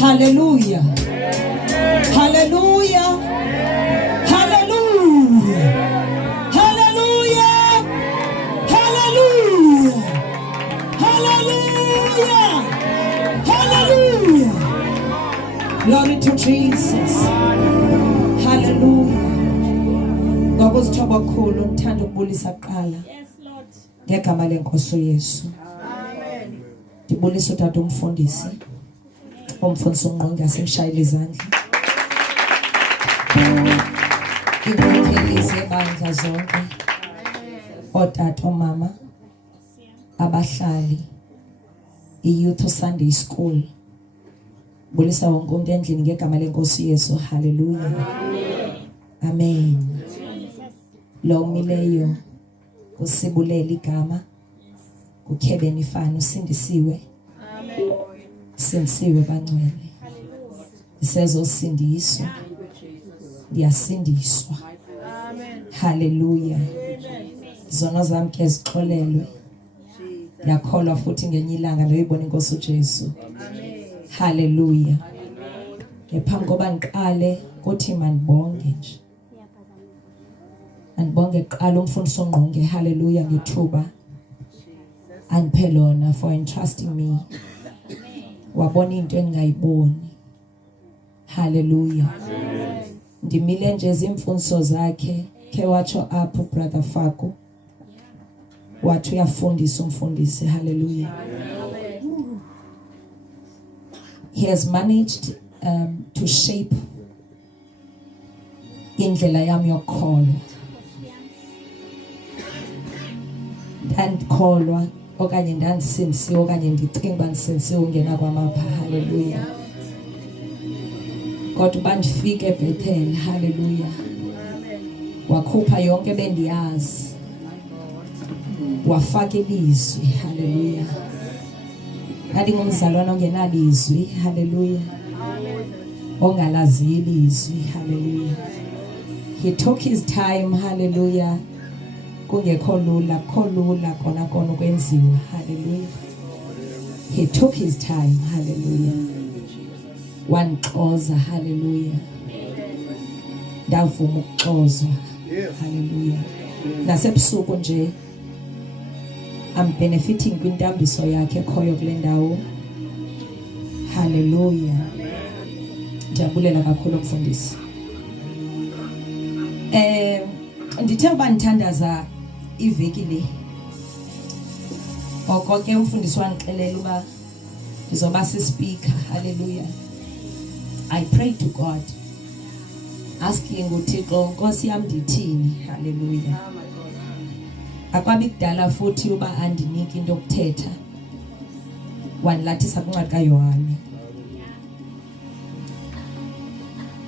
Hallelujah. Hallelujah. Hallelujah. Hallelujah. Hallelujah. Hallelujah. Hallelujah. Glory to Jesus. Hallelujah. Ngakuzithoba kakhulu ngithanda ukubulisa kuqala. Yes Lord. Ngegama lenkosi uYesu. Amen. Ngibulisa utata umfundisi. Umfundisi uNgqongi asemshayela izandla. Ngikuthelise bandla zonke. Otata omama abahlali iYouth Sunday School. Bulisa wonke umuntu endlini ngegama lenkosi uYesu. Hallelujah. Amen. Lo mileyo usibulela igama ukhebeni ifana usindisiwe. Amen. Sindisiwe bangcwele. Isezosindiswa. Ngiyasindiswa. Amen. Hallelujah. Zono zami ke zixolelwe. Ngiyakholwa futhi ngenye ilanga loyibona inkosi uJesu. Amen. Hallelujah. Ngephambi koba ngiqale kuthi manibonge nje. Anibonge kuqala umfundisi uNgqongi. Hallelujah ngethuba. Aniphe lona for entrusting me wabona into engayiboni. Hallelujah. Ndimile nje izimfundiso zakhe ke watsho apho brother Faku wathi uyafundisa umfundisi. Hallelujah. He has managed to shape indlela yami yokukholwa. Ndandikholwa okanye ndandisinsiwe okanye ndicinga uba ndisinsiwe ungena kwamapha. Hallelujah. Kodwa bandifike eBethel. Hallelujah. Wakhupha yonke bendiyazi, wafaka ilizwi. Hallelujah. Ngumzalwana ongenalizwi. Hallelujah. Ongalazi ilizwi. Hallelujah. He took his time. Hallelujah. Kungekho lula kona ukwenziwa. Hallelujah. He took his time. Hallelujah. Wanixoza. Hallelujah. Ndavuma ukuxozwa. Hallelujah. Nasebusuku nje I'm benefiting kwintambiso yakhe khoyo kule ndawo. Hallelujah. Ndiyabulela kakhulu umfundisi. Ndithe uba ndithandaza iveki le. Oko ke umfundisi wangixelela uba ndizoba sispeaker. Hallelujah. I pray to God asking uThixo Nkosi yami ndithini. Hallelujah. Akwabi kudala futhi uba andiniki into yokuthetha. Wanilathisa kwincwadi kaYohane.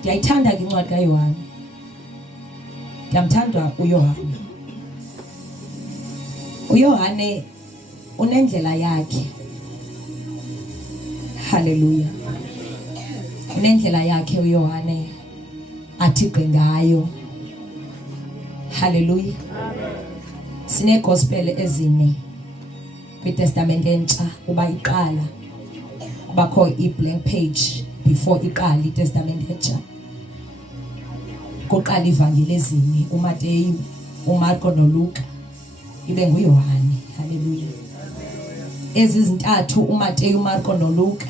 Ndiyayithanda ke incwadi kaYohane. Ndiyamthanda uYohane. uYohane unendlela yakhe. Hallelujah. Unendlela yakhe uYohane athi ngayo. Hallelujah. Sine gospel ezine kwiTestament entsha uba iqala bakho i-blank page before iqala iTestament entsha. Koqala ivangeli ezine, uMateyu, uMarko noLuka, ibe nguYohane. Hallelujah. Ezi zintathu uMateyu, uMarko noLuka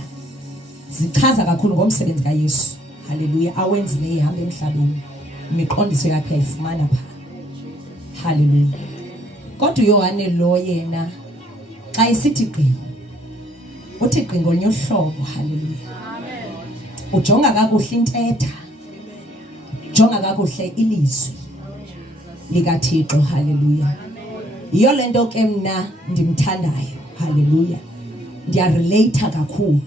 zichaza kakhulu ngomsebenzi kaYesu. Hallelujah. Awenzile ihamba emhlabeni. Imiqondiso yakhe ayifumana pha. Hallelujah. Kodwa uYohane lo yena xa isithi gqi uthi gqi ngolunye uhlobo. Hallelujah. Amen. Ujonga kakuhle intetha. Jonga kakuhle ilizwi likaThixo. Hallelujah. Iyo lento ke mina ndimthandayo. Hallelujah. Ndiyarelate kakhulu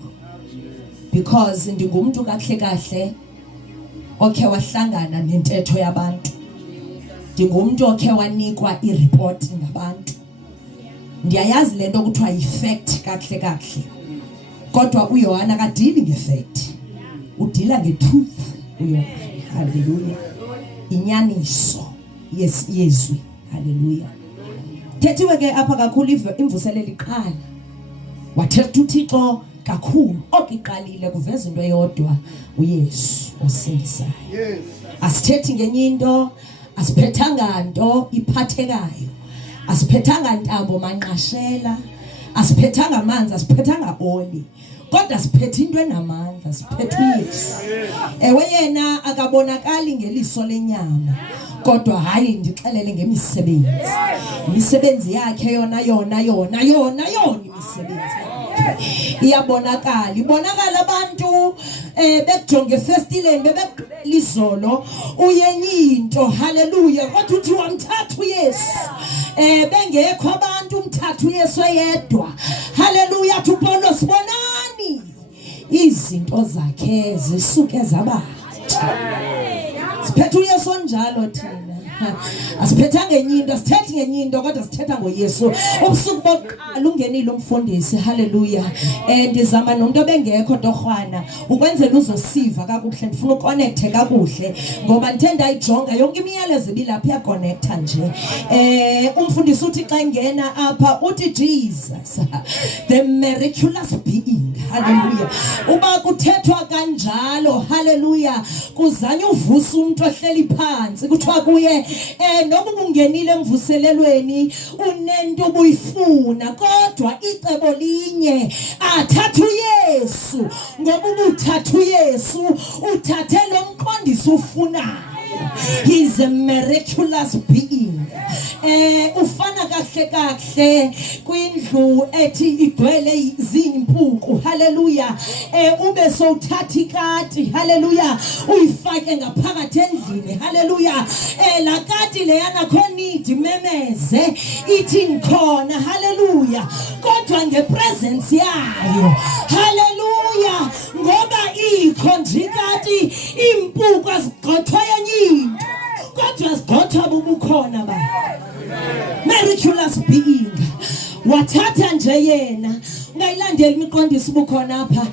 because ndingumuntu kahle okhe wahlangana nentetho yabantu. Ndingumuntu okhe wanikwa ireport ngabantu. Ndiyayazi lento kuthiwa effect kahle. Kodwa uYohane akadili ngefact. Udila ngetruth uYohane. Hallelujah. Inyaniso yezwi. Hallelujah. Thethiwe ke apha kakhulu imvuselelo iqala. Wathetha uThixo kakhulu okiqalile kuveza into eyodwa uYesu osindisayo. Yes. Asithethi ngenye into, asiphethanga nto iphathekayo. Asiphethanga ntambo manqashela, asiphethanga amanzi, asiphethanga oli. Kodwa siphethe into enamandla, siphethe uYesu. Ewe yena akabonakali ngeliso lenyama. Kodwa hayi ndixelele ngemisebenzi. Imisebenzi yakhe yona imisebenzi. Ibonakala abantu bekujonge festileni bebelizolo uyenyinto. Hallelujah. Kodwa uthi wamthatha uYesu. Bengekho abantu umthatha uYesu yedwa. Hallelujah. Thupolo sibonani izinto zakhe zisuke zabatsha. Siphethe uYesu onjalo thina. Asiphethanga ngenyinto, asithethi ngenyinto kodwa sithetha ngoYesu. Ubusuku bokuqala ungenile umfundisi. Hallelujah. Ndizama nomuntu obengekho torhwana ukwenzela uzosiva kakuhle. Ndifuna uconnecte kakuhle ngoba ndithe ndayijonga yonke imiyalezo ebilapha iyaconnecta nje. Umfundisi uthi xa ngena apha uthi Jesus the miraculous being. Hallelujah. Uba kuthethwa kanjalo. Hallelujah. Kuzanya uvusa umuntu ohleli phansi kuthiwa kuye noba ungenile emvuselelweni unento ubuyifuna kodwa icebo linye athatha Yesu ngoba ubuthatha uYesu uthathe lo mqondisi ufunayo. He's a miraculous being. Ufana kahle kwindlu ethi igcwele izimpuku. Hallelujah. Ube sowuthatha ikati. Hallelujah. Uyifake ngaphakathi endlini. Hallelujah. La kati leyana khonidi memeze ithi ngikhona. Hallelujah. Kodwa ngepresence yayo. Hallelujah. Ngoba ikho nje ikati impuku azigqothwa yenye kodwa sigotha bubukhona ba. Miraculous being. Wathatha nje yena ungayilandeli imiqondisi bukhona apha.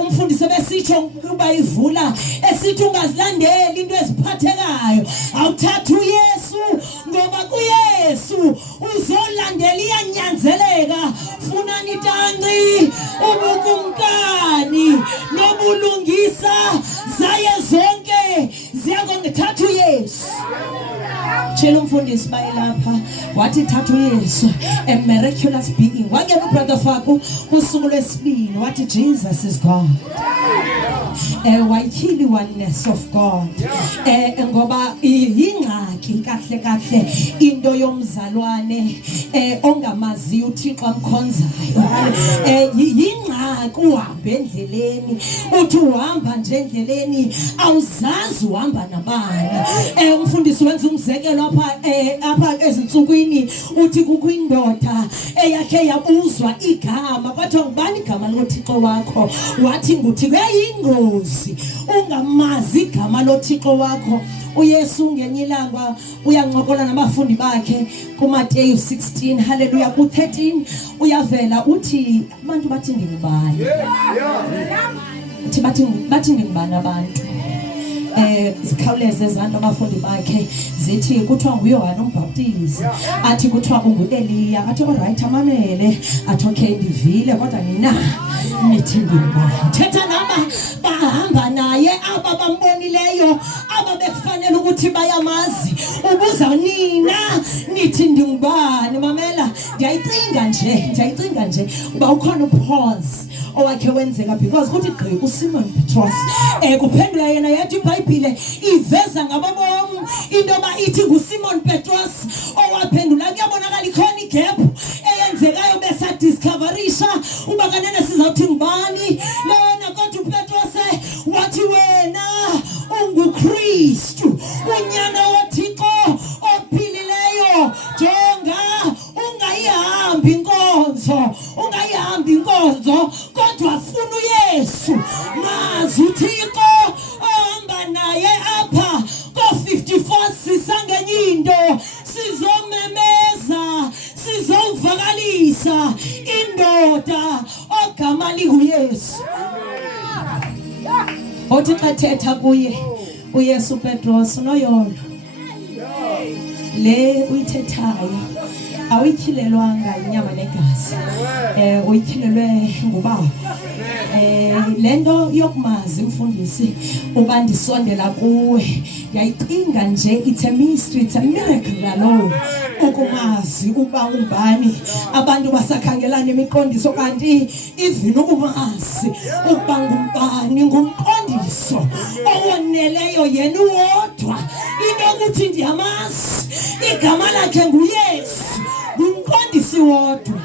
Umfundisi besitsho kuba ivula esithi ungazilandeli into eziphathekayo. Awuthatha uYesu ngoba kuYesu uzolandela iyanyanzeleka. Funani tanci ubukumkani nobulungisa zaye zonke ziyakongithatha uYesu. Tshela umfundisi bayelapha wathi thatha uYesu a miraculous being. Wangena ubrother Faku kusuku lwesibini wathi Jesus is God. Wayikhili oneness of God. Ngoba ingxaki kahle into yomzalwane ongamazi uThixo amkhonzayo. Ingxaki uhamba endleleni uthi uhamba nje endleleni awuzazi uhamba nabani. Umfundisi wenza umzekelo apha ezinsukwini uthi kukwindoda eyakhe yabuzwa igama kwathiwa ngubani igama loThixo wakho wathi nguthi kuyingozi ungamazi igama loThixo wakho. uYesu ngenye ilanga uyancokola nabafundi bakhe kuMateyu 16 haleluya ku13 uyavela uthi abantu bathi ngibani. Uthi bathi ngibani abantu. Zikhawuleze ezantu abafundi bakhe zithi kuthiwa nguYohana uMbhaptizi athi kuthiwa unguEliya athi alright amamele athi okay ndivile kodwa nina nithi ngibani. Thetha naba bahamba naye aba bambonileyo aba bekufanele ukuthi bayamazi ubuza nina nithi ngibani. Mamela ndiyayicinga nje uba ukhona upause owakhe wenzeka because kuthi gqi uSimon Petros kuphendula yena yathi iBhayibhile iveza ngababom into ba ithi nguSimon Petros owaphendula kuyabonakala ikhona igap eyenzekayo besa discoverisha uba kanene sizawuthi ngibani lona kodwa uPetros wathi wena unguKristu unyana woThixo ophilileyo. Jonga ungayihambi inkonzo kodwa funa uYesu mazi uThixo ohamba naye apha ko54 sisangenyinto sizomemeza sizomvakalisa indoda ogama linguYesu. Othi xa thetha kuye uYesu Petros noyolo le uyithethayo awuyikhilelwanga inyama negazi uyikhilelwe ngubaba. Lento yokumazi umfundisi uba ndisondela kuwe yayicinga nje it's a mystery, it's a miracle lo ukumazi uba ubani. Abantu basakhangelana imiqondiso kanti even ukumazi ukuba ngubani ngumqondiso owoneleyo yena uwodwa. Into ukuthi ndiyamazi igama lakhe nguYesu ngumqondisi wodwa.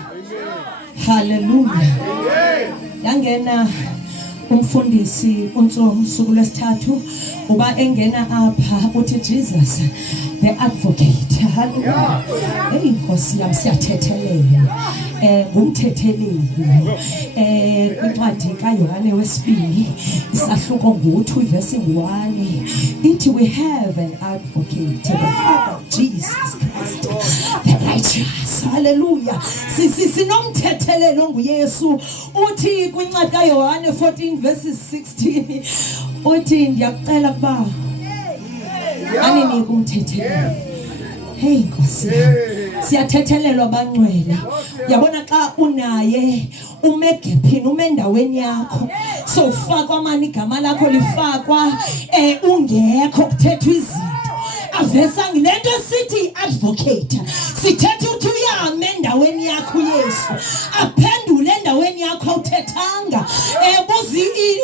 Hallelujah. Yangena umfundisi uNtsomo usuku lwesithathu uba engena apha uthi Jesus the advocate. Hallelujah. Inkosi yami siyathethelela ngumthetheleli kwincwadi kaYohane wesibini isahluko ngo2 verse 1 ithi we have an advocate, the Father Jesus Christ the righteous. Hallelujah. Sinomthethelelo nguYesu. Uthi kwincwadi kaYohane 14 verses 16 uthi ndiyakucela kuba anini kumthethelela. Hey Nkosi siyathethelelwa bangcwele. Yabona xa unaye umegephini umendaweni yakho so ufakwa mani igama lakho lifakwa ungekho kuthethwa izinto avesa ngilento sithi advocate sithetha ukuthi uyame endaweni yakho uYesu aphendule endaweni yakho awuthethanga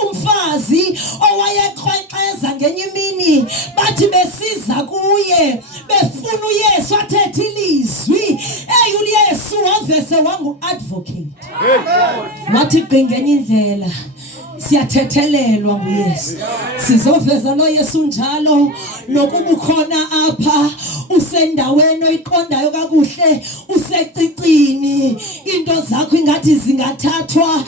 umfazi owayeqhweqeza ngenye imini bathi besiza kuye befuna uYesu athethe ilizwi uYesu wavese wangu-advocate wathi ngenye indlela siyathethelelwa nguYesu sizoveza lo Yesu njalo nokuba ukhona apha usendaweni oyiqondayo kakuhle usecicini into zakho ingathi zingathathwa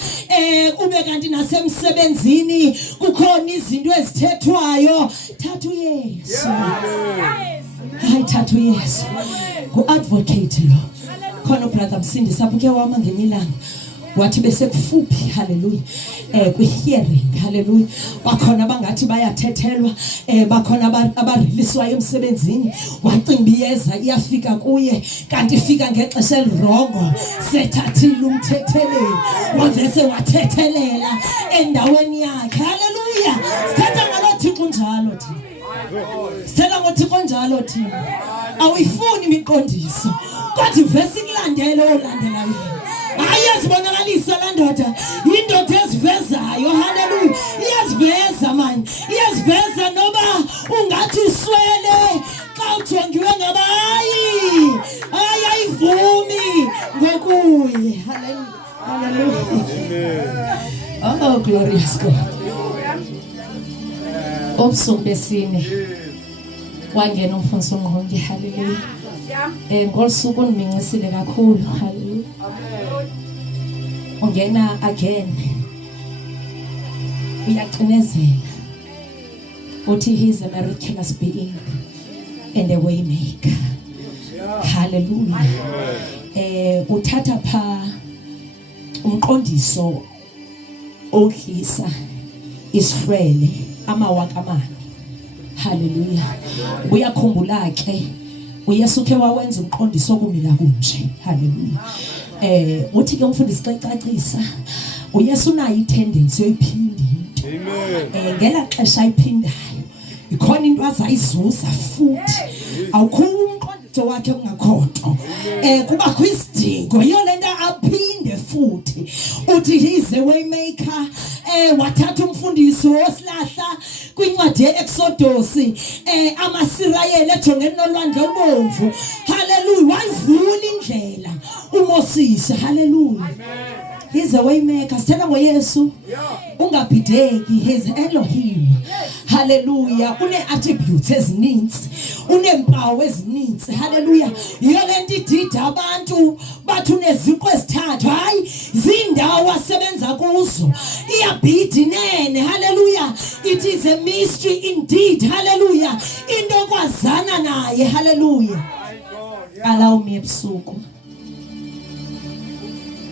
ube kanti nasemsebenzini kukhona izinto ezithethwayo thatha uYesu hayi thatha uYesu ku-advocate lo khona ubrother Msindisi apho ke wama ngenye ilanga wathi bese kufuphi haleluya kwi-hearing haleluya bakhona bangathi bayathethelwa bakhona abareliswayo emsebenzini wacinga iyeza iyafika kuye kanti ifika ngexesha elirongo sethathile umthetheleli wavese wathethelela endaweni yakhe haleluya sithetha ngalo Thixo njalo thina sithetha ngoThixo njalo thina awuyifuni imiqondiso kodwa ivesi kulandele olandelayo ayazibonakalisa la ndoda indoda ezivezayo haleluya iyaziveza manje iyaziveza noba ungathi uswele xa ujongiwe ngabayi ayayivumi ngokuye haleluya oh glorious God ubusuku besine wangena umfundisi uNgqongi haleluya ngolsuku undimincisile kakhulu haleluya ungena again uyacinezela uthi he's a miraculous being and a way maker hallelujah uthatha pha umqondiso odlisa Israel amawakamani hallelujah uyakhumbula ke uYesu ke wawenza umqondiso kumila kunje hallelujah uthi ke umfundisi xa icacisa uYesu unayo itendency yoyiphinda into ngela xesha ayiphindayo ikhona into azayizuza futhi awukho umqondiso wakhe ungakhonto kubakho isidingo iyo lento aphinde futhi uthi he's a way maker wathatha umfundisi wosilahla kwincwadi yeExodus amasirayeli ejongene nolwandle olubomvu haleluya wayivula indlela uMoses haleluya he's a way maker sithela ngoYesu ungabhideki he's Elohim haleluya une attributes ezininzi unempawu ezininzi haleluya iyo lento idida abantu bathi uneziqo ezithathu hayi zindawo asebenza kuzo iyabhidi nene haleluya it is a mystery indeed haleluya into kwazana naye haleluya allow me ebusuku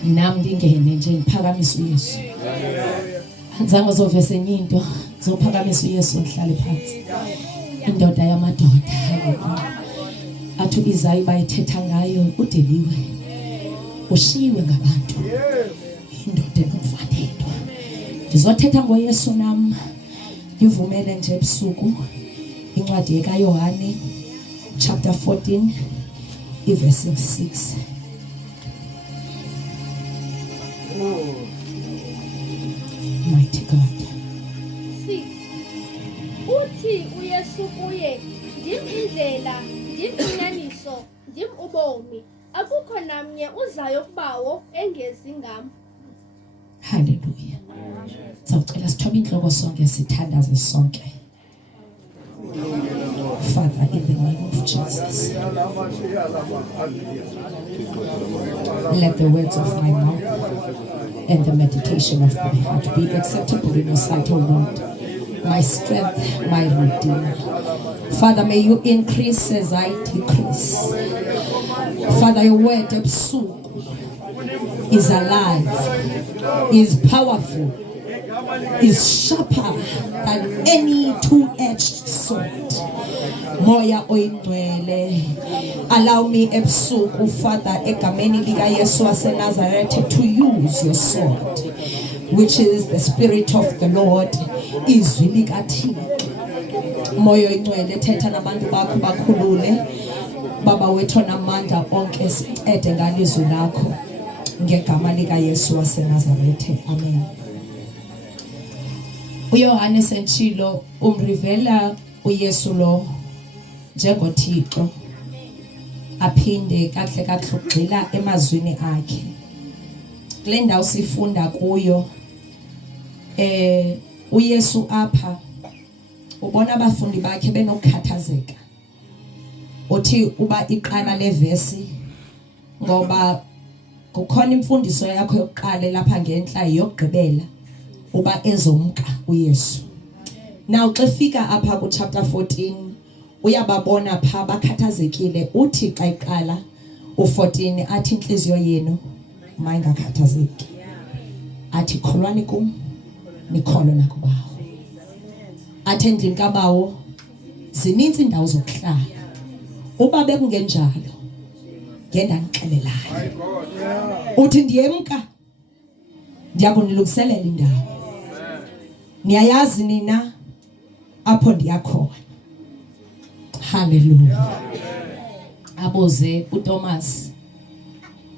nami ngingene nje ngiphakamisa uYesu anzange uzovese enye into zophakamisa uYesu ngihlale phansi indoda yamadoda athu Izayi bayithetha ngayo udeliwe ushiwe ngabantu indoda enomfanelo ngizothetha ngoYesu nami ngivumele nje ebusuku incwadi kaYohane chapter 14 verse 6 mighty God. 6 Uthi uYesu kuye ndim indlela ndim inyaniso ndim ubomi akukho namnye uzayo kubawo engezi ngam. Hallelujah. Sawucela sithobe inhloko sonke sithandaze sonke. Father, in the name of Jesus, let the words of my mouth and the meditation of my heart be acceptable in your sight, O Lord, my strength, my redeemer. Father, may you increase as I decrease. Father, your word is alive, is powerful, is sharper than any two-edged sword. Moya oyingcwele, allow me ebusuku Father egameni lika Yesu waseNazaretha to use your sword, which is the Spirit of the Lord, izwi likaThixo. Moya oyingcwele thetha nabantu bakho bakhulule baba wethu namandla onke sicede ngalizwi lakho ngegama lika Yesu waseNazaretha, amen. uYohane entshilo umrivela uYesu lo njengoThixo aphinde kahle kahle ugxila emazwini akhe. Kule ndawo sifunda kuyo uYesu apha ubona abafundi bakhe benokukhathazeka. Uthi uba iqala levesi ngoba kukhona imfundiso yakho yokuqala lapha ngenhla yokugqibela uba ezomka uYesu. Now xa fika apha ku chapter 14 uyababona pha bakhathazekile. Uthi xa iqala u14 athi inhliziyo yenu mayingakhathazeki. Athi kholwani kum nikholo nakubawo. Athi endlini kabawo zininzi indawo zokuhlala. Uba bekungenjalo ngenda nixelelayo. Uthi ndiyemka ndiyakunilungiselela indawo. Niyayazi nina apho ndiyakhona. Hallelujah. Aboze uThomas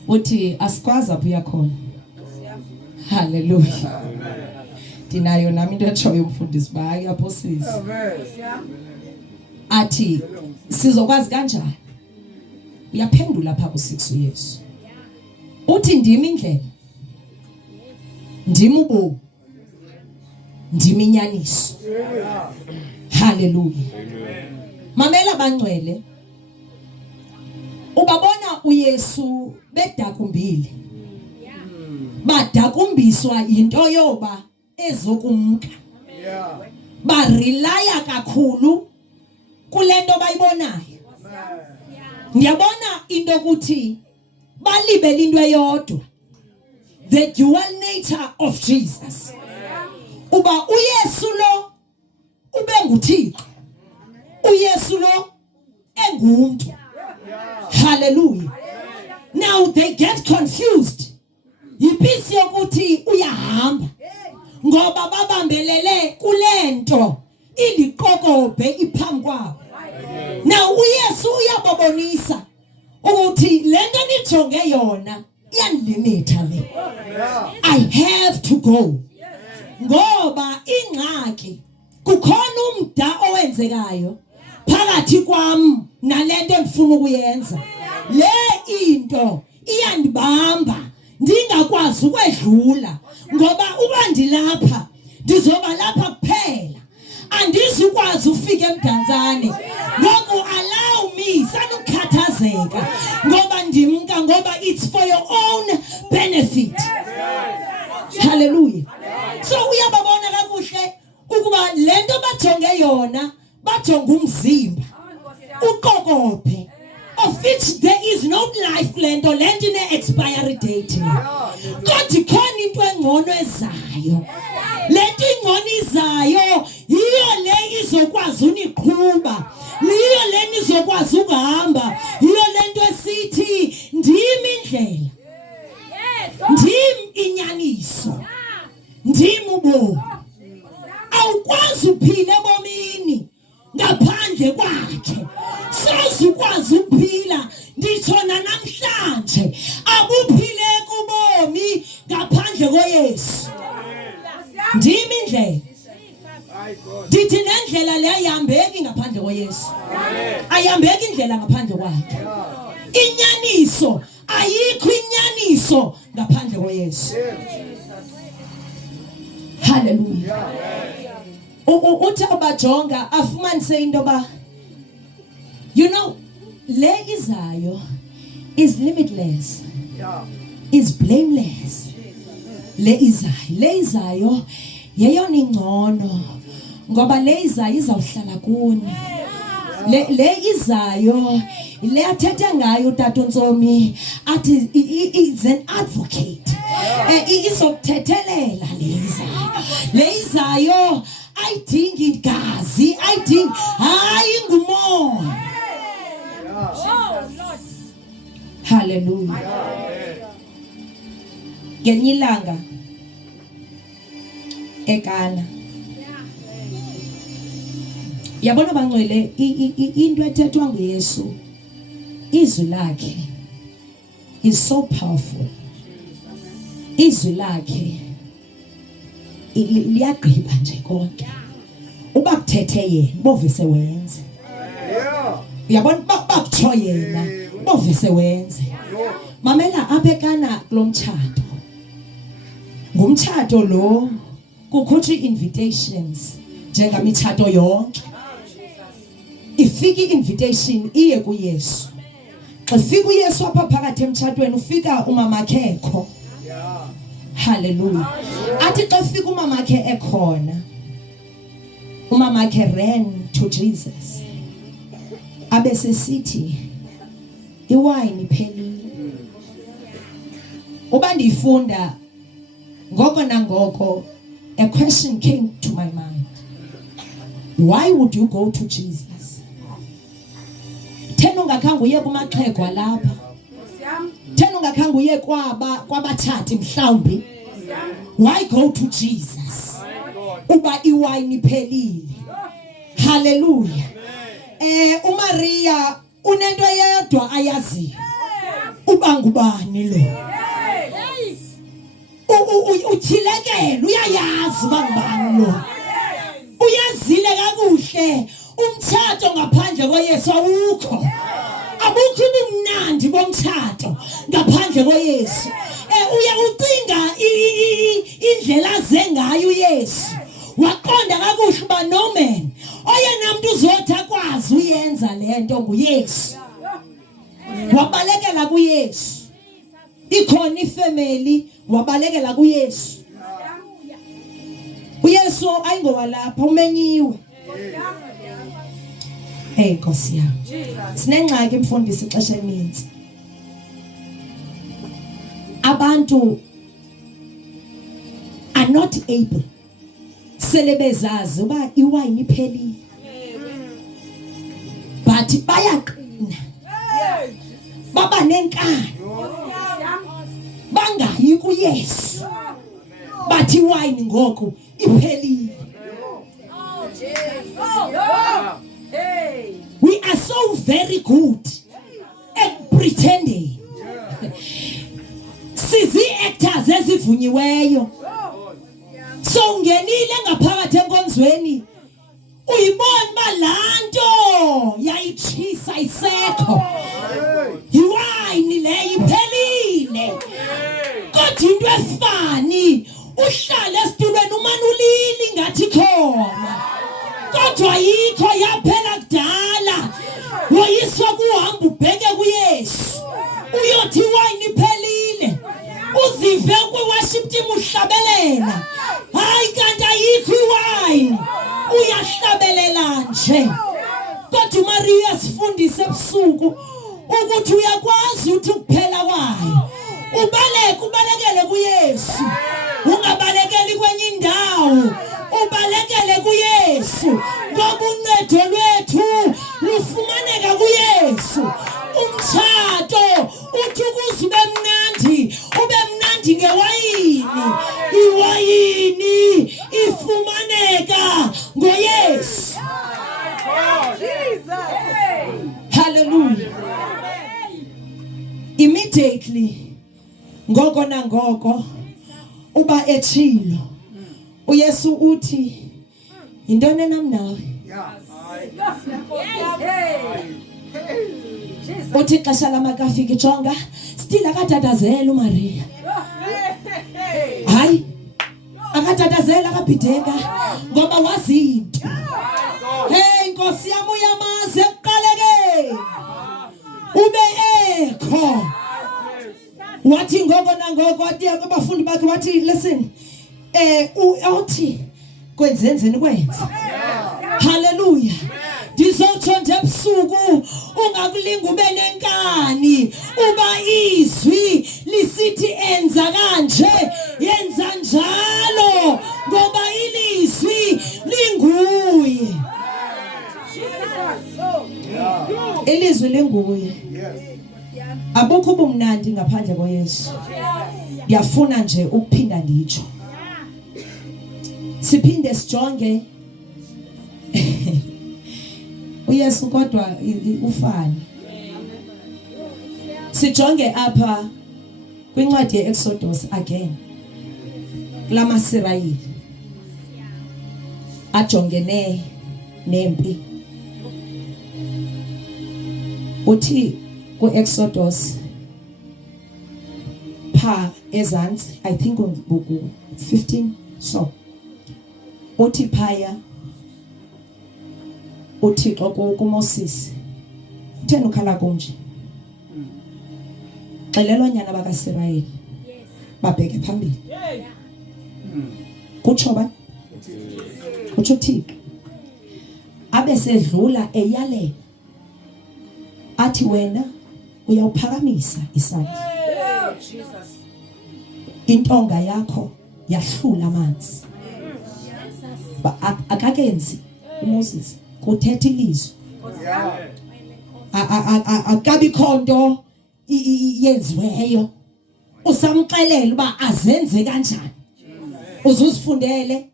uthi asikwazi apho uyakhona. Hallelujah. Dinayo nami into etshoyo umfundisi bayi apho sisi. Athi sizokwazi kanjani? Uyaphendula pha ku6 uYesu. Uthi ndimi indlela. Ndimi ubomi. Ndimi inyaniso. Hallelujah. Mamela bangcwele. Ubabona uYesu bedakumbile. Badakumbiswa into yoba ezokumka. Barelaya kakhulu kulento bayibonayo. Ndiyabona into ukuthi balibele into eyodwa. The dual nature of Jesus. Uba uYesu lo ube nguThixo. uYesu lo engumuntu. Hallelujah. Now they get confused. Yipisi yokuthi uyahamba ngoba babambelele kulento iliqokobe iphambi kwabo. Now uYesu uyababonisa ukuthi lento nijonge yona iyandilimita le. I have to go. Ngoba ingxaki kukhona umda owenzekayo phakathi kwami nalento engifuna ukuyenza. Le into iyandibamba ndingakwazi ukwedlula ngoba uba ndilapha ndizoba lapha kuphela. Andizukwazi ufika emdantsane. Ngoku allow me sanukhathazeka ngoba ndimka ngoba it's for your own benefit. Hallelujah. So uyababona kakuhle ukuba lento bajonge yona bajonga umzimba uqoqophe of which there is no life lento lento ine expiry date. Kodwa khona into engcono ezayo. Lento ingcono izayo yiyo le izokwazi uniqhuba. Yiyo le nizokwazi ukuhamba. Yiyo lento esithi ndimi indlela. Ndimi inyaniso. Ndimi ubomi. Awukwazi ukuphila ebomini ngaphandle kwakhe. Sozukwazi ukuphila ndithona namhlanje abuphile kubomi ngaphandle koYesu. Ndimi indlela. Ndithi nendlela le ayihambeki ngaphandle koYesu. Ayihambeki indlela ngaphandle kwakhe. Inyaniso ayikho inyaniso ngaphandle koYesu. Hallelujah. Uthi abajonga afumanise into ba you know le izayo is limitless. Is blameless. Le izayo yeyona ingcono ngoba le izayo izawuhlala kuni. Le izayo le athethe ngayo uTata uNtsomi athi is an advocate. Izokuthethelela le izayo ayidingi igazi ayidingi hayi ngumoya. Hallelujah. Ngenye ilanga eKana yabona bangcwele into ethethwa nguYesu izwi lakhe is so powerful. Izwi lakhe liyagqiba nje konke. Uba kuthethe yena bovise wenze. Uyabona bakutsho yena bovise wenze. Mamela abekana kulomtshato. Ngumtshato lo kukhutshwa invitations njengamitshato yonke. Ifika invitation iye kuYesu. Xa fika uYesu apha phakathi emtshatweni ufika umamakhe ekho. Hallelujah. Athi xa fika umamakhe ekhona. Umamakhe ran to Jesus. Abesesithi iwayini iphelile. Uba ndifunda ngoko nangoko a question came to my mind. Why would you go to Jesus? Thena ungakhange uye kumaxhego lapha. Thena ungakhange uye kwabathathi mhlawumbi. Why go to Jesus? Uba iwayini iphelile. Hallelujah. uMaria unento yedwa ayazi. Uba ngubani lo? Uthilekele uyayazi bangibani lo. Uyazile kakuhle umthatho ngaphandle koYesu awukho. Abukho ubumnandi bomthatho ngaphandle koYesu. Uya ucinga indlela zengayo uYesu. Waqonda kakuhle ba no man oyena umuntu uzothi akwazi uyenza lento nguYesu. Wabalekela kuYesu. Ikhona ifamily wabalekela kuYesu. uYesu ayingowalapha umenyiwe. Hey Nkosi yami. Sinengxaki emfundisi ixesha elinzi. Abantu are not able selebezazi uba iwayini iphelile. But bayaqina. Baba nenkani. Bangayi kuYesu. Bathi iwayini ngoku iphelile. We are so very good at pretending. Sizi actors ezivunyiweyo. So ungenile ngaphakathi enkonzweni uyibona balanto yayitshisa isekho. Iwayini le iphelile. Kodwa into efani uhlala esitulweni umanulili ngathi khona. Kodwa yikho yaphela kudala. Woyiswa kuhamba ubheke kuYesu. Uyothi iwayini iphelile. Uzive kwi-worship team uhlabelela. Hayi kanti ayikho iwayini. Uyahlabelela nje. Kodwa uMaria sifundise ebusuku ukuthi uyakwazi uthi kuphela kwayo. Ubalekele kuYesu. Ungabalekeli kwenye indawo. Ubalekele kuYesu. Ngoba uncedo lwethu lufumaneka kuYesu. Umtshato uthi ukuze ube mnandi ngewayini. Iwayini ifumaneka ngoYesu. Hallelujah. Immediately ngoko nangoko uba etshilo uYesu uthi yintoni nami nawe? Uthi xesha lamakafika jonga still akatatazela uMaria. Hayi akatatazela akabhideka ngoba wazinto. Hey Nkosi yami uyamazi ekuqalekeni. Ube ekho. Wathi ngoko nangoko wathi abafundi bakhe wathi listen uthi kwenzenzeni kwenza. Hallelujah. Ndizotsho nje ebusuku ungakulinga ube nenkani uba izwi lisithi enza kanje yenza njalo ngoba ilizwi linguye. Ilizwi linguye. Abukho ubumnandi ngaphandle koYesu. Ngiyafuna nje ukuphinda nditsho. Siphinde sijonge uYesu kodwa ufani. Sijonge apha kwincwadi yeExodus again. Lama Israyeli. ajongene nempi. Uthi ku-Exodus pha ezantsi, I think on 15 so uthi phaya uThixo kuMoses utheni ukhala kunje, xelela onyana bakaSirayeli babheke phambili. Kutsho ba utsho Thixo abe sedlula eyalela athi wena uyawuphakamisa isandla, intonga yakho yahlula amanzi. Akakenzi uMoses, kuthetha ilizwi, akabi khonto yenziweyo, usamxelela uba azenze kanjani, uzuzifundele.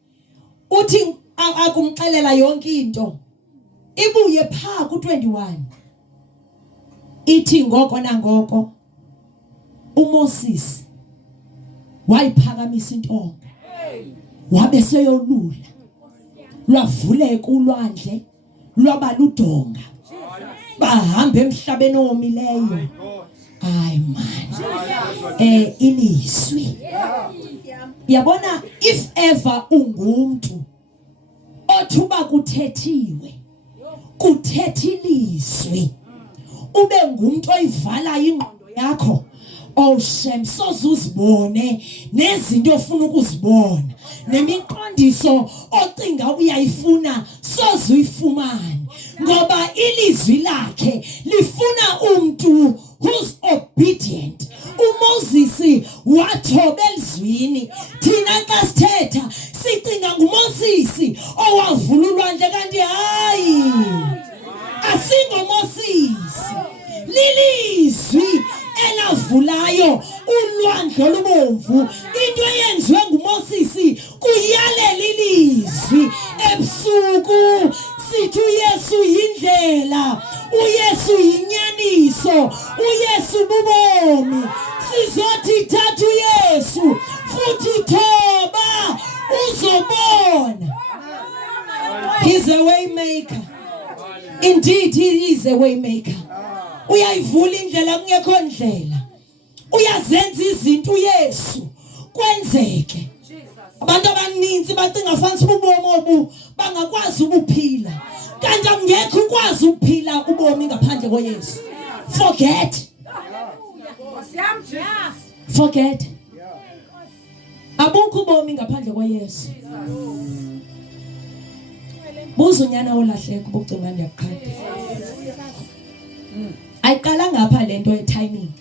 Uthi akumxelela yonke into, ibuye pha ku-21 ithi ngoko nangoko uMoses wayiphakamisa intonga, wabe seyolula, lwavuleka ulwandle, lwaba ludonga, bahamba emhlabeni omileyo. Ay man, ilizwi. Yabona, if ever ungumuntu othuba kuthethiwe, kuthethi ilizwi, ube ngumuntu oyivala ingqondo yakho, shem sozuzibone nezinto ofuna ukuzibona, nemiqondiso ocinga uyayifuna sozuyifumane, ngoba ilizwi lakhe lifuna umuntu who's obedient. uMoses wathoba elizwini. Thina xa sithetha sicinga nguMoses owavula ulwandle, kanti hayi, asingoMoses, lilizwi elavulayo ulwandle olubomvu. Into eyenziwe nguMoses kuyalela ilizwi. Ebusuku sithi uYesu yindlela, uYesu yinyaniso, uYesu bubomi. Sizothi thatha uYesu futhi thoba uzobona. He's a way maker. Indeed, he is a way maker. Uyayivula indlela kungekho ndlela, uyazenza izinto uYesu kwenzeke. Abantu abaninzi bacinga fanele ubomi obu bangakwazi ukuphila, kanti angekho ukwazi ukuphila ubomi ngaphandle koYesu. Forget. Abukho ubomi ngaphandle koYesu. Buza unyana olahleka ubucinga ndiyakukhanda. Ayiqala ngapha lento ye-timing.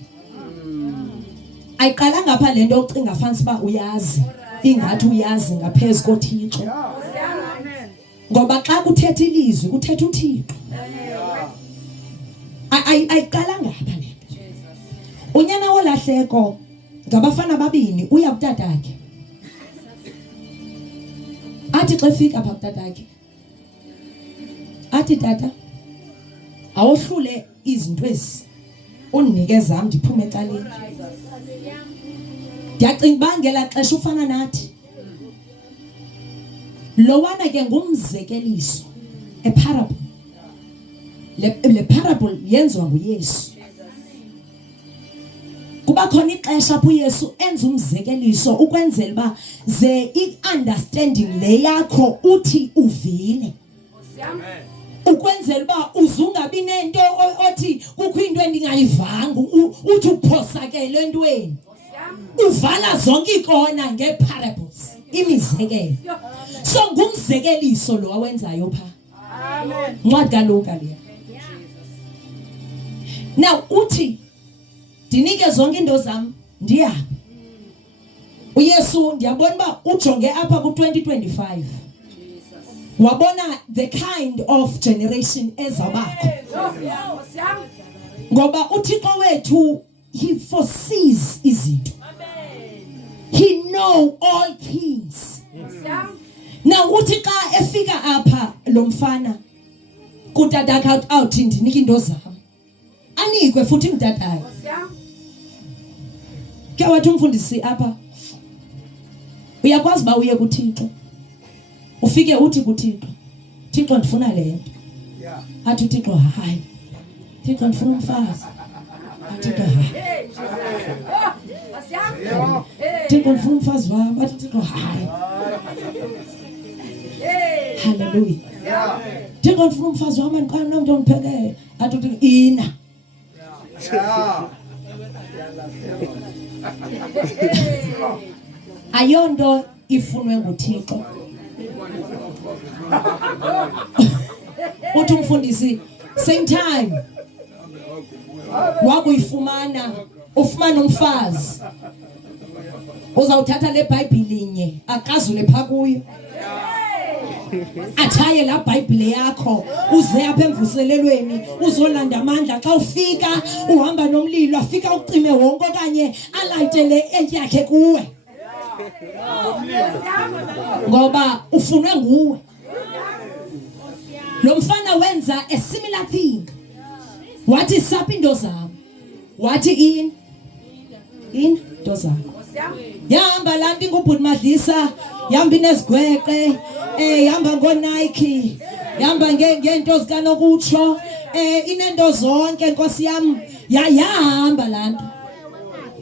Ayiqala ngapha lento ocinga fanele uba uyazi, ingathi uyazi ngaphezulu koThixo. Ngoba xa kuthetha ilizwi kuthetha uThixo. Ayiqala ngapha lento. Unyana wolahleko ngabafana ababini uya kutatakhe. Athi xa efika pha kutatakhe, athi tata, awuhlule izinto ezi undinikeza zami ndiphume ecaleni. Ndiyacinga uba ngela xesha ufana nathi. Lowana ke ngumzekeliso, a parable. Le parable yenziwa nguYesu. Kuba khona ixesha apho uYesu enza umzekeliso ukwenzela uba ze i-understanding le yakho uthi uvile. Ukwenzela uba uzungabi nento othi kukho into endingayivanga, uthi uphosakele entweni. Uvala zonke ikona nge-parables, imizekelo. So ngumzekeliso lo awenzayo pha. Amen. Ncwadi kaLuka leya. Now uthi ndinike zonke into zami ndiyaphi. uYesu ndiyabona uba ujonge apha ku-2025. Wabona the kind of generation ezawubakho. Ngoba uThixo wethu, he foresees izinto. He know all things. Now uthi xa efika apha lo mfana kutatakhe awuthi ndinike into zami, anikwe futhi ngutatakhe. Ke wathi umfundisi apha, uyakwazi ba uye kuThixo ufike uthi kuThixo, Thixo ndifuna le nto. Athi uThixo hayi. Thixo ndifuna umfazi. Athi Thixo hayi. Thixo ndifuna umfazi wami. Athi Thixo hayi. Hallelujah. Thixo ndifuna umfazi wami ndiqala nomuntu ongiphekele. Athi uThixo ina. Ayonto ifunwe nguThixo. Uthi umfundisi same time wakuyifumana ufumana umfazi uzawuthatha le Bible linye aqazule phakuyo athaye la Bible yakho uze apha emvuselelweni uzolanda amandla xa ufika uhamba nomlilo afika ucime wonke okanye alayitele yakhe kuwe ngoba ufunwe nguwe. Lo mfana wenza a similar thing. Wathi sapha into zami. Wathi into zami. Yahamba lana ingubhuti Madlisa, yahamba inezigweqe, yahamba ngoNike, yahamba ngento zikanokutsho, inento zonke Nkosi yami, yahamba lana.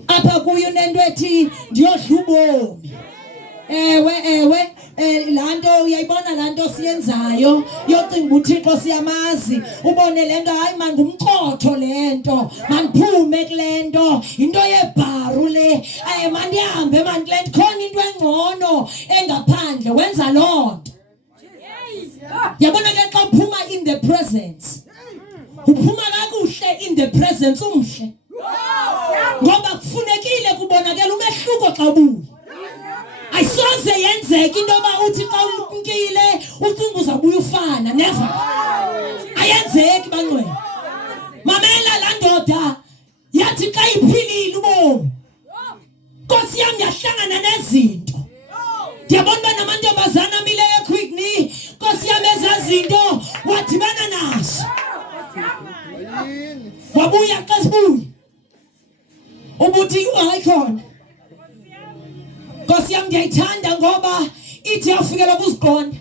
Apha kuyo nento ethi ndiyodla ubomi. Ewe lanto uyayibona lanto siyenzayo yocinga uThixo siyamazi ubone lento hayi man ngumqotho lento maniphume kulento into yebharu le mandihambe man kulento khona into engcono engaphandle wenza lonto yabona ke xa uphuma in the presence uphuma kakuhle in the presence umhle ngoba kufunekile kubonakala umehluko xa ubuya. Ayisoze yenzeke into yoba uthi xa ulumkile ucinga uzabuya ufana never. Ayenzeki bangcwele. Mamela la ndoda yathi xa iphilile ubomi. Nkosi yami yahlangana nezinto. Ndiyabona uba namantombazana amileyo eQuickney. Nkosi yami ezazinto wadibana nazo. Wabuya xa sibuya. Ubuthi hayi khona. Nkosi yami ndiyayithanda ngoba ithi yafikela kuziqonda.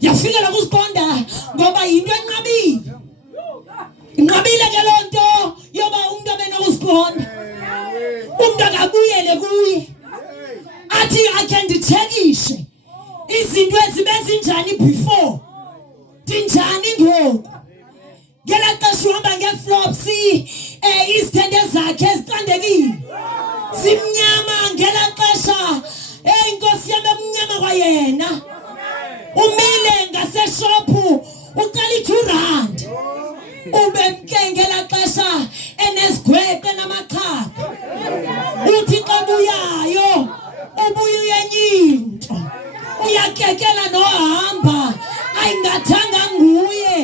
Yafikela kuziqonda ngoba yinto enqabile. Inqabile ke loo nto yoba umuntu abenokuziqonda. Umuntu akabuyele kuye. Athi akhe ndithekishe izinto ezibe zinjani before. Dinjani ngoku. Ngela xesha uhamba ngeflops izithende zakhe ezicandekile. Simnyama ngela xesha inkosi yami emnyama kwayena umile ngaseshophu ucela i2 ube ngela xesha enesigweqe namaqhaga uthi xa buyayo ubuya uyenyinto uyakekela nohamba ayingathanga nguye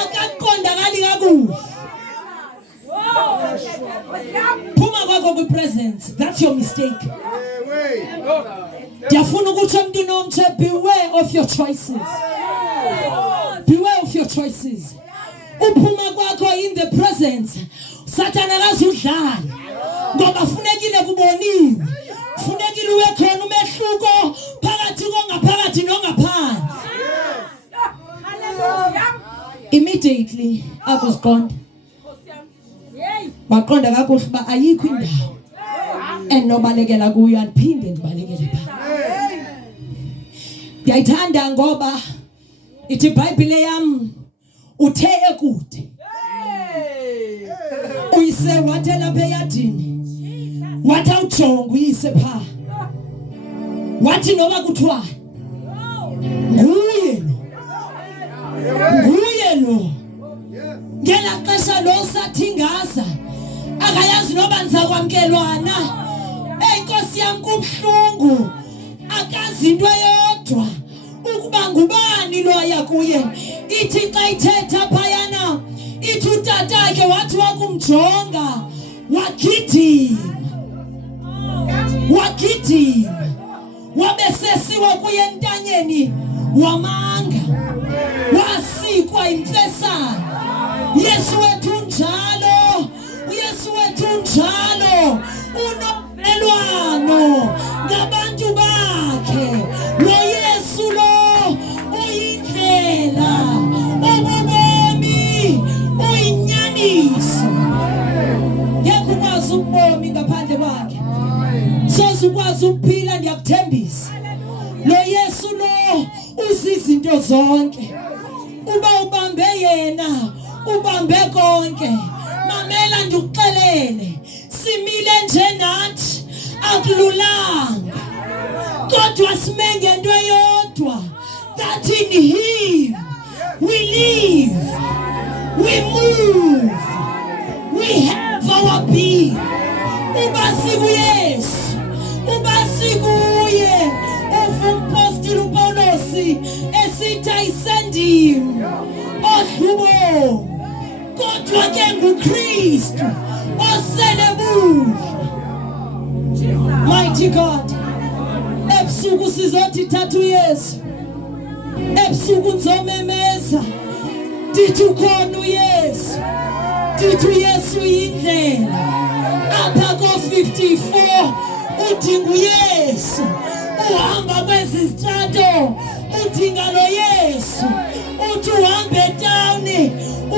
akaqondakali kakuhle. Phuma kwakho kwi-presence. That's your mistake. Ndiyafuna ukuthi emntwini omtshe beware of your choices. Beware of your choices. Uphuma kwakho in the presence. Satan akazudlala. Ngoba funekile kuboniwe. Funekile uwe khona umehluko phakathi kongaphakathi nongaphandle. Immediately akuziqonda. Waqonda kakuhle uba ayikho indawo enobalekela kuyo andiphinde ndibalekele phaa. Ndiyayithanda ngoba ithi iBhayibhile yam uthe ekude. Uyise wathi lapha eyadini wathi awujonga uyise phaa. Wathi noba kuthiwa nguye lo ngela xesha lo sathingaza akayazi noba ndizakwamkelwana. Enkosi yami kubhlungu akazi into eyodwa ukuba ngubani lo aya kuye. Ithi xa ithetha phayana ithi utatakhe wathi wakumjonga wagidima wabesesiwa kuye entanyeni wamanga wasikwa imfesana. Yesu wethu njalo, uYesu wethu njalo unomelwano ngabantu bakhe. Lo Yesu yes. Lo Yesu lo uzizinto zonke. Uba ubambe yena, ubambe konke. Mamela ndikuxelele, simile nje nathi akululanga. Kodwa simenge into eyodwa, that in him we live, we move, we have our being. Uba sikuyesu, uba sikuye. Umpostile uPaulos esithi ayisendim odlubo, kodwa ke nguKristu osele buhle. Mighty God, ebusuku sizothi thatha uYesu, ebusuku nzomemeza ndithi ukhona uYesu, ndithi uYesu yindlela. Apha ko-54 udinga uYesu, uhamba kwezi zitrato udinga lo Yesu, uthi uhamba etawuni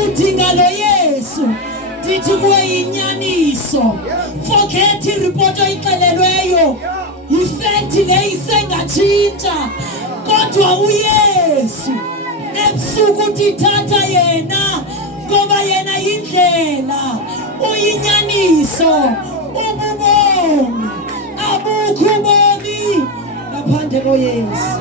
udinga lo Yesu. Ndithi kuwe yinyaniso, forget iripoti oyixelelweyo, yifekthi le isengatshintsha, kodwa uYesu ebusuku uthi thatha yena, ngoba yena yindlela, uyinyaniso, ububomi. Abukho ubomi ngaphandle koYesu.